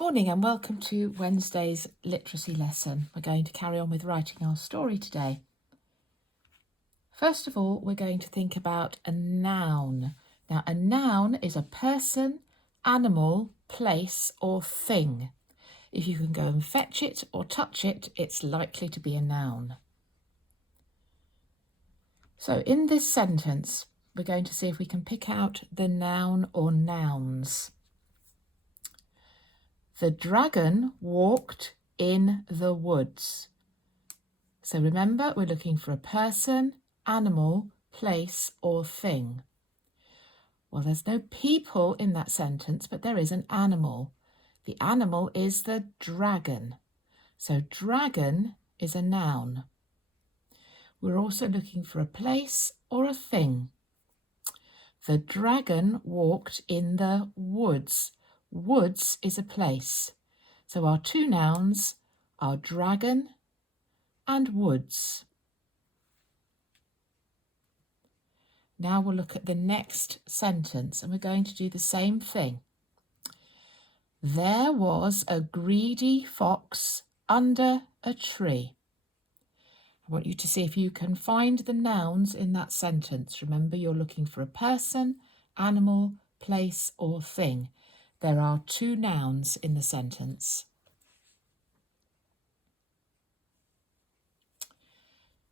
Morning and welcome to Wednesday's literacy lesson. We're going to carry on with writing our story today. First of all, we're going to think about a noun. Now, a noun is a person, animal, place or thing. If you can go and fetch it or touch it, it's likely to be a noun. So in this sentence, we're going to see if we can pick out the noun or nouns. The dragon walked in the woods. So remember, we're looking for a person, animal, place or thing. Well, there's no people in that sentence, but there is an animal. The animal is the dragon. So dragon is a noun. We're also looking for a place or a thing. The dragon walked in the woods. Woods is a place. So our two nouns are dragon and woods. Now we'll look at the next sentence and we're going to do the same thing. There was a greedy fox under a tree. I want you to see if you can find the nouns in that sentence. Remember, you're looking for a person, animal, place or thing. There are two nouns in the sentence.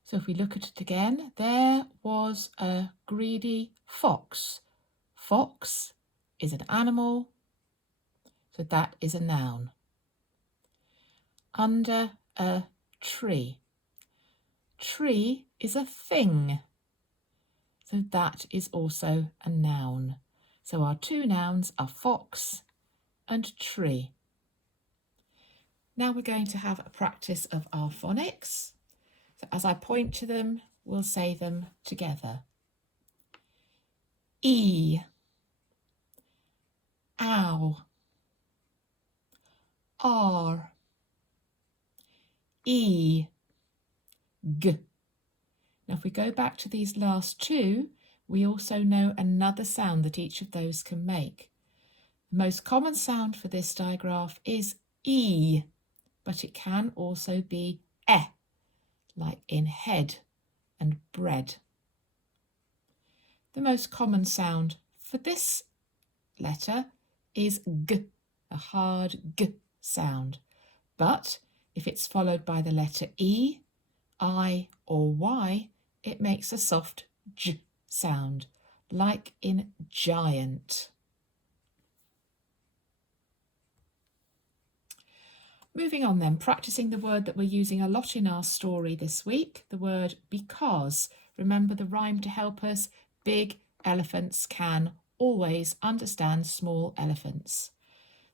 So if we look at it again, there was a greedy fox. Fox is an animal, so that is a noun. Under a tree. Tree is a thing, so that is also a noun. So our two nouns are fox and tree. Now we're going to have a practice of our phonics. So as I point to them, we'll say them together. E, ow, R, E, G. Now if we go back to these last two, we also know another sound that each of those can make. The most common sound for this digraph is E, but it can also be E, like in head and bread. The most common sound for this letter is G, a hard G sound. But if it's followed by the letter E, I or Y, it makes a soft J sound, like in giant. Moving on then, practicing the word that we're using a lot in our story this week, the word because. Remember the rhyme to help us, big elephants can always understand small elephants.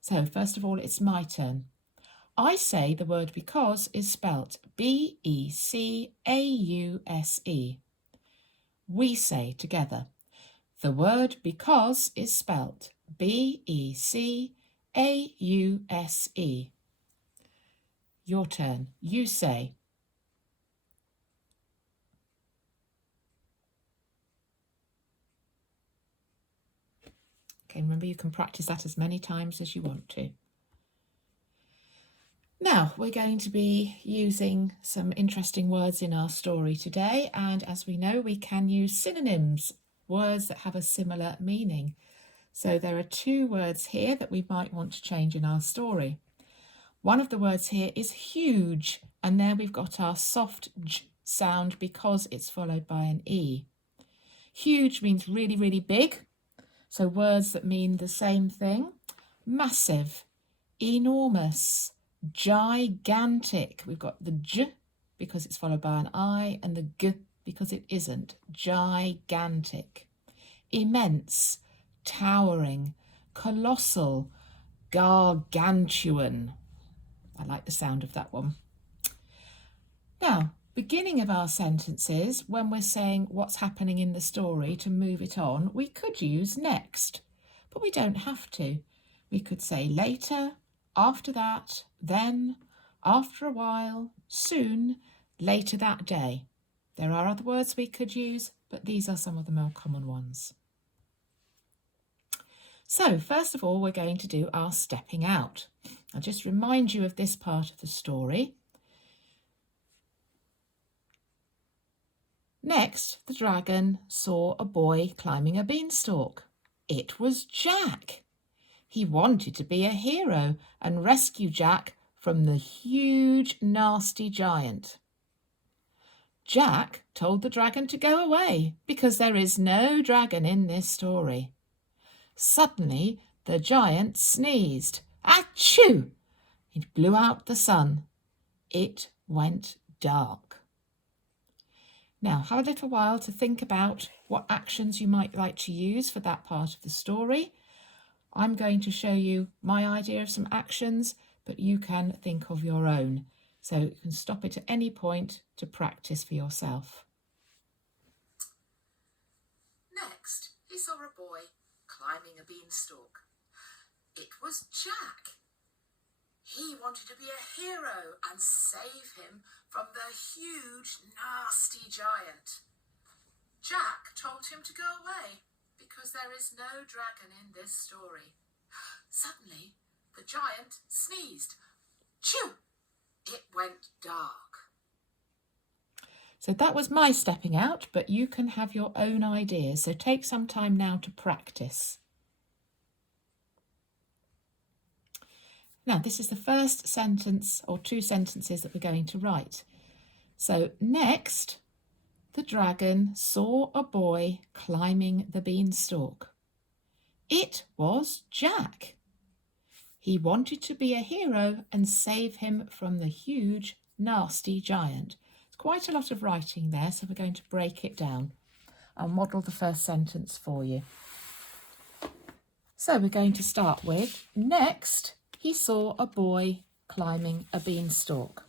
So first of all, it's my turn. I say the word because is spelt B-E-C-A-U-S-E. We say together. The word because is spelt B-E-C-A-U-S-E. Your turn. You say. Okay, remember you can practice that as many times as you want to. Now, we're going to be using some interesting words in our story today, and as we know, we can use synonyms, words that have a similar meaning. So there are two words here that we might want to change in our story. One of the words here is huge, and there we've got our soft J sound because it's followed by an E. Huge means really, really big, so words that mean the same thing. Massive, enormous, gigantic. We've got the J because it's followed by an I and the G because it isn't. Gigantic. Immense, towering, colossal, gargantuan. I like the sound of that one. Now, beginning of our sentences, when we're saying what's happening in the story to move it on, we could use next, but we don't have to. We could say later, after that, then, after a while, soon, later that day. There are other words we could use, but these are some of the more common ones. So first of all, we're going to do our stepping out. I'll just remind you of this part of the story. Next, the dragon saw a boy climbing a beanstalk. It was Jack. He wanted to be a hero and rescue Jack from the huge, nasty giant. Jack told the dragon to go away because there is no dragon in this story. Suddenly, the giant sneezed. Achoo! It blew out the sun. It went dark. Now, have a little while to think about what actions you might like to use for that part of the story. I'm going to show you my idea of some actions, but you can think of your own. So you can stop it at any point to practice for yourself. Next, he saw a boy climbing a beanstalk. It was Jack. He wanted to be a hero and save him from the huge, nasty giant. Jack told him to go away because there is no dragon in this story. Suddenly, the giant sneezed. Chew! It went dark. So that was my stepping out, but you can have your own ideas. So take some time now to practice. Now, this is the first sentence or two sentences that we're going to write. So next, the dragon saw a boy climbing the beanstalk. It was Jack. He wanted to be a hero and save him from the huge, nasty giant. It's quite a lot of writing there, so we're going to break it down. I'll model the first sentence for you. So we're going to start with, next, he saw a boy climbing a beanstalk.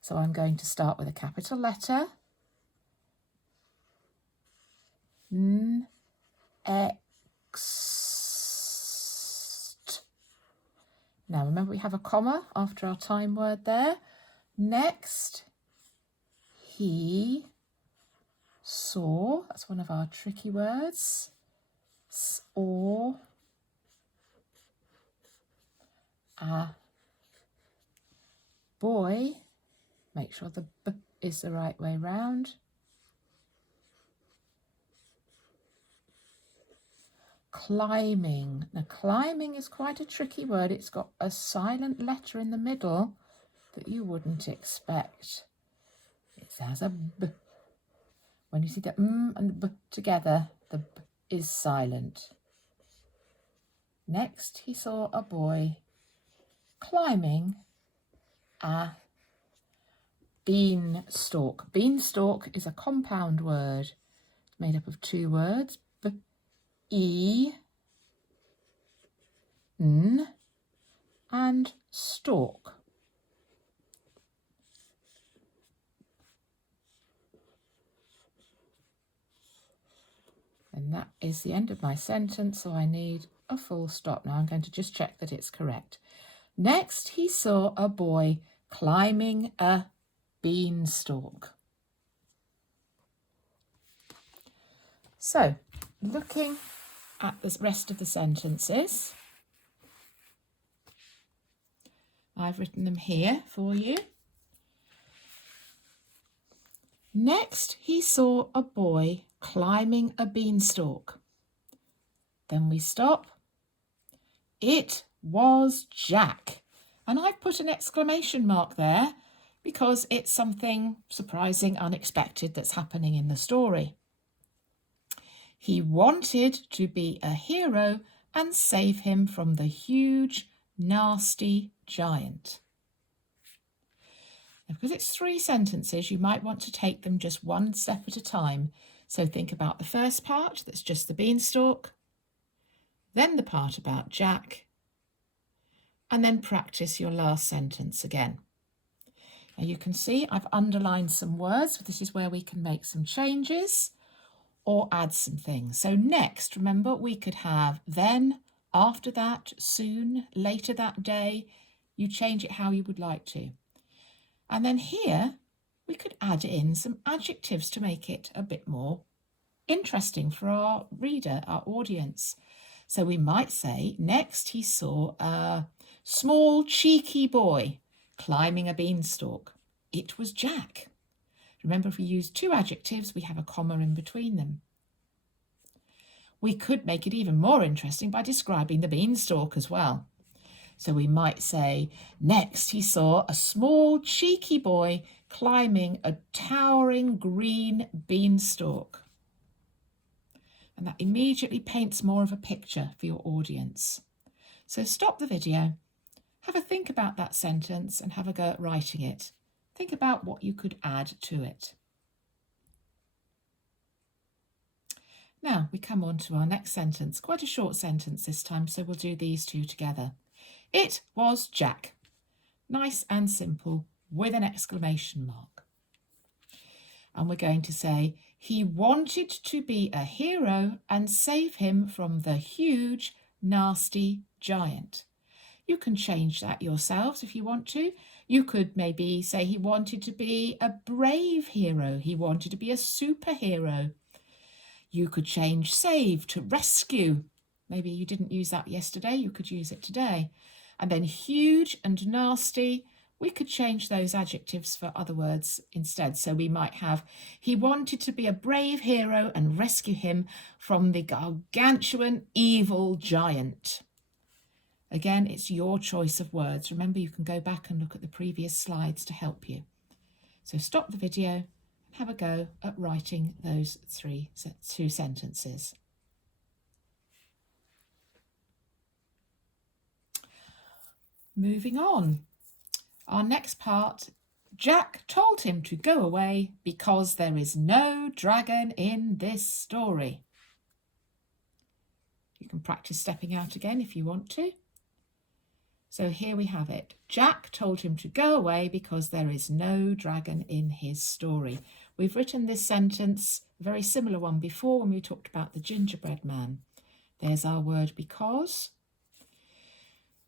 So I'm going to start with a capital letter. Next. Now remember we have a comma after our time word there. Next, he saw, that's one of our tricky words, or a boy, make sure the b is the right way round, climbing. Now climbing is quite a tricky word. It's got a silent letter in the middle that you wouldn't expect. It has a b. When you see the and the b together, the b is silent. Next, he saw a boy climbing a beanstalk. Beanstalk is a compound word. It's made up of two words, b, e, n, and stalk. And that is the end of my sentence, so I need a full stop. Now I'm going to just check that it's correct. Next, he saw a boy climbing a beanstalk. So, looking at the rest of the sentences, I've written them here for you. Next, he saw a boy climbing a beanstalk. Then we stop. It was Jack. And I've put an exclamation mark there because it's something surprising, unexpected that's happening in the story. He wanted to be a hero and save him from the huge, nasty giant. Now, because it's three sentences, you might want to take them just one step at a time. So think about the first part, that's just the beanstalk, then the part about Jack, and then practice your last sentence again. Now you can see I've underlined some words, so this is where we can make some changes or add some things. So next, remember, we could have then, after that, soon, later that day. You change it how you would like to. And then here, we could add in some adjectives to make it a bit more interesting for our reader, our audience. So we might say, next he saw a small cheeky boy climbing a beanstalk. It was Jack. Remember, if we use two adjectives, we have a comma in between them. We could make it even more interesting by describing the beanstalk as well. So we might say, next he saw a small cheeky boy climbing a towering green beanstalk. And that immediately paints more of a picture for your audience. So stop the video, have a think about that sentence and have a go at writing it. Think about what you could add to it. Now we come on to our next sentence, quite a short sentence this time, so we'll do these two together. It was Jack. Nice and simple with an exclamation mark. And we're going to say, he wanted to be a hero and save him from the huge, nasty giant. You can change that yourselves if you want to. You could maybe say he wanted to be a brave hero. He wanted to be a superhero. You could change save to rescue. Maybe you didn't use that yesterday. You could use it today. And then huge and nasty, we could change those adjectives for other words instead. So we might have, he wanted to be a brave hero and rescue him from the gargantuan evil giant. Again, it's your choice of words. Remember, you can go back and look at the previous slides to help you. So stop the video and have a go at writing those two sentences. Moving on. Our next part, Jack told him to go away because there is no dragon in this story. You can practice stepping out again if you want to. So here we have it. Jack told him to go away because there is no dragon in his story. We've written this sentence, a very similar one before when we talked about the gingerbread man. There's our word because.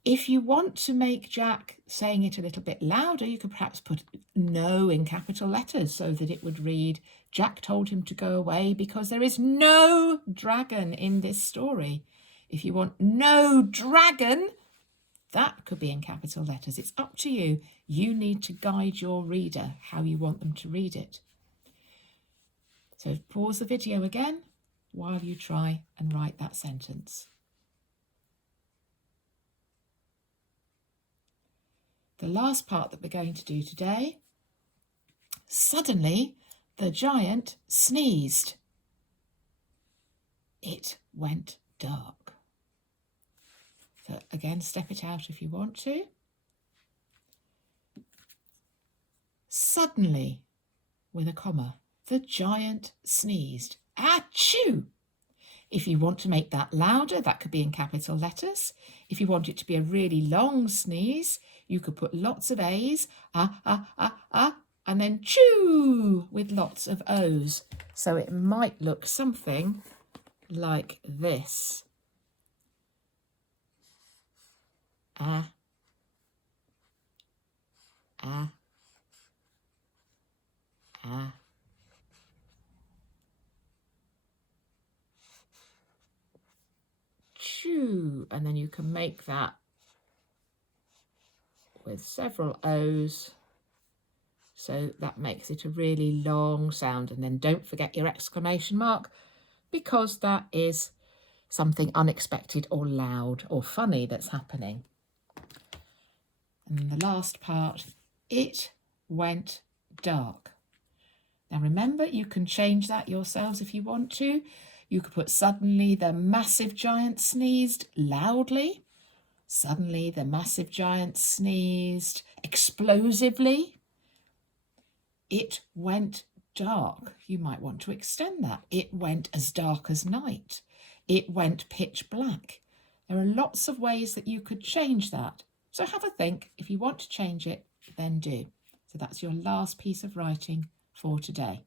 If you want to make Jack saying it a little bit louder, you could perhaps put no in capital letters so that it would read, Jack told him to go away because there is no dragon in this story. If you want no dragon, that could be in capital letters. It's up to you. You need to guide your reader how you want them to read it. So pause the video again while you try and write that sentence. The last part that we're going to do today, suddenly the giant sneezed. It went dark. So again, step it out if you want to. Suddenly, with a comma, the giant sneezed. Achoo! If you want to make that louder, that could be in capital letters. If you want it to be a really long sneeze, you could put lots of A's, and then chew with lots of O's. So it might look something like this. Chew, and then you can make that with several O's, so that makes it a really long sound. And then don't forget your exclamation mark, because that is something unexpected or loud or funny that's happening. And then the last part, it went dark. Now remember, you can change that yourselves if you want to. You could put suddenly the massive giant sneezed loudly. Suddenly the massive giant sneezed explosively. It went dark. You might want to extend that. It went as dark as night. It went pitch black. There are lots of ways that you could change that. So have a think. If you want to change it, then do. So that's your last piece of writing for today.